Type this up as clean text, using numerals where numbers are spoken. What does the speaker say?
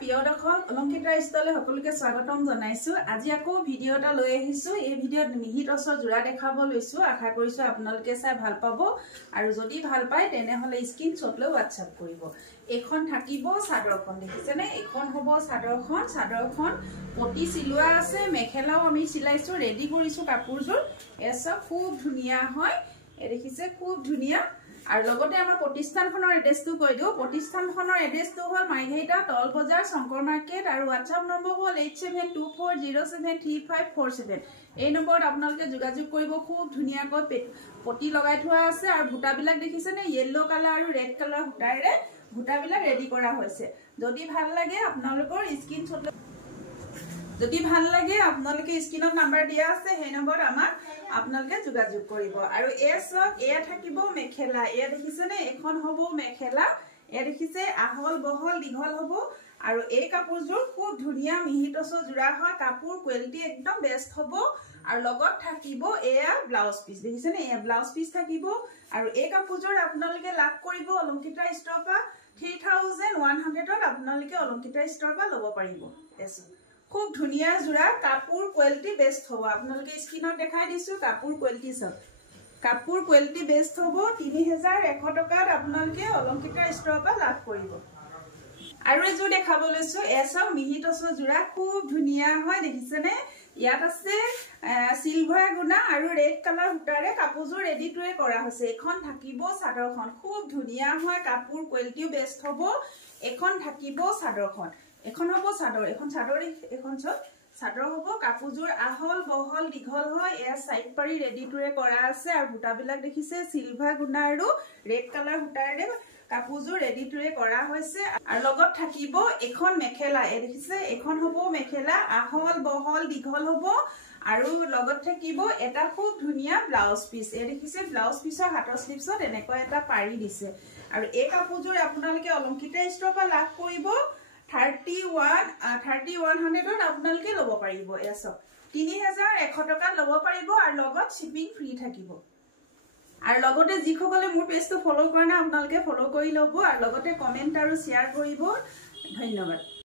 প্ৰিয় দৰ্শক অলংকিতা ষ্টলে সকলোকে স্বাগতম জনাইছো। আজি আকৌ ভিডিও এটা লৈ আহিছো। এই ভিডিওত মিহি টছৰ জোৰা দেখাব লৈছো। আশা কৰিছো আপোনালোকে চাই ভাল পাব আৰু যদি ভাল পায় তেনেহলে স্ক্ৰিনশ্বট লৈ WhatsApp কৰিব। এখন থাকিব চাদৰখন, দেখিছেনে? এখন হ'ব চাদৰখন পটি চিলোৱা আছে, মেখেলাও আমি চিলাইছো, ৰেডি কৰিছো কাপোৰযোৰ। এসব খুব ধুনিয়া হয়, এই দেখিছে খুব ধুনিয়া। আৰু লগতে আমাৰ প্ৰতিষ্ঠানখনৰ এড্ৰেছটো কৈ দিও। প্ৰতিষ্ঠানখনৰ এড্ৰেছটো হ'ল মাইঘেইটা টল বজাৰ শংকৰ মাৰ্কেট আৰু WhatsApp নম্বৰ হ'ল 8724073547। এই নম্বৰত আপোনালোকে যোগাযোগ কৰিব। খুব ধুনিয়াকৈ পটি লগাই থোৱা আছে আৰু ভুটাবিলাক দেখিছেনে? ইয়েলো কালাৰ আৰু ৰেড কালাৰ ভুটাৰে ভুটাবিলাক ৰেডি কৰা হৈছে। যদি ভাল লাগে আপোনালোকৰ স্ক্ৰিনশ্বট, যদি ভাল লাগে আপোনালোকে স্ক্ৰিনত নাম্বাৰ দিয়া আছে, সেই নম্বৰত আমাক আপোনালোকে যোগাযোগ কৰিব। আৰু এয়া থাকিব মেখেলা। এয়া দেখিছেনে? এখন হ'ব মেখেলা। এয়া দেখিছে আহল বহল দীঘল হ'ব আৰু এই কাপোৰযোৰ খুব ধুনিয়া মিহি টছৰ জোৰা হয়। কাপোৰ কোৱালিটি একদম বেষ্ট হ'ব আৰু লগত থাকিব এয়া ব্লাউজ পিচ। দেখিছেনে? এয়া ব্লাউজ পিচ থাকিব আৰু এই কাপোৰযোৰ আপোনালোকে লাভ কৰিব অলংকিতা ষ্টৰৰ পৰা 3100ত আপোনালোকে অলংকিতা ষ্টৰৰ পৰা ল'ব পাৰিব। খুব ধুনিয়া জোৰা, কাপোৰ কোৱালিটি বেষ্ট হ'ব। আপোনালোকে স্ক্ৰিনত দেখাই দিছো কাপোৰ কোৱালিটি চাওক। কাপোৰ কোৱালিটি বেষ্ট হ'ব। 3100 টকাত আপোনালোকে অলংকিতা ষ্টৰৰ পৰা লাভ কৰিব। আৰু এযোৰ দেখাব লৈছো। এসব মিহি টছৰ জোৰা খুব ধুনিয়া হয়, দেখিছেনে? ইয়াত আছে সিলভাৰ গুণা আৰু ৰেড কালাৰ সূতাৰে কাপোৰযোৰ ৰেডি টুৱে কৰা হৈছে। এখন থাকিব চাদৰখন, খুব ধুনিয়া হয়, কাপোৰ কোৱালিটিও বেষ্ট হ'ব। এখন থাকিব চাদৰখন, এখন হ'ব চাদৰ, এখন চাদৰ হ'ব। কাপোৰযোৰ আহল বহল দীঘল হয়। এয়া সাইড পাৰি ৰেডি টুৱে কৰা আছে আৰু সূতাবিলাক দেখিছে সিলভাৰ গুণা আৰু ৰেড কালাৰ সূতাৰে কাপোৰযোৰ ৰেডি টুৱে কৰা হৈছে। আৰু লগত থাকিব এখন মেখেলা। এই দেখিছে এখন হ'ব মেখেলা, আহল বহল দীঘল হ'ব আৰু লগত থাকিব এটা খুব ধুনিয়া ব্লাউজ পিচ। এই দেখিছে ব্লাউজ পিচৰ হাতৰ স্লিপছত এনেকৈ এটা পাৰি দিছে। আৰু এই কাপোৰযোৰ আপোনালোকে অলংকিতা ষ্টৰৰ পৰা লাভ কৰিব 3100ত আপোনালোকে ল'ব পাৰিব। এয়া চব 3100 টকাত ল'ব পাৰিব আৰু লগত শ্বিপিং ফ্ৰী থাকিব। আৰু লগতে যিসকলে মোৰ পেজটো ফলো কৰা নাই আপোনালোকে ফলো কৰি ল'ব আৰু লগতে কমেন্ট আৰু শ্বেয়াৰ কৰিব। ধন্যবাদ।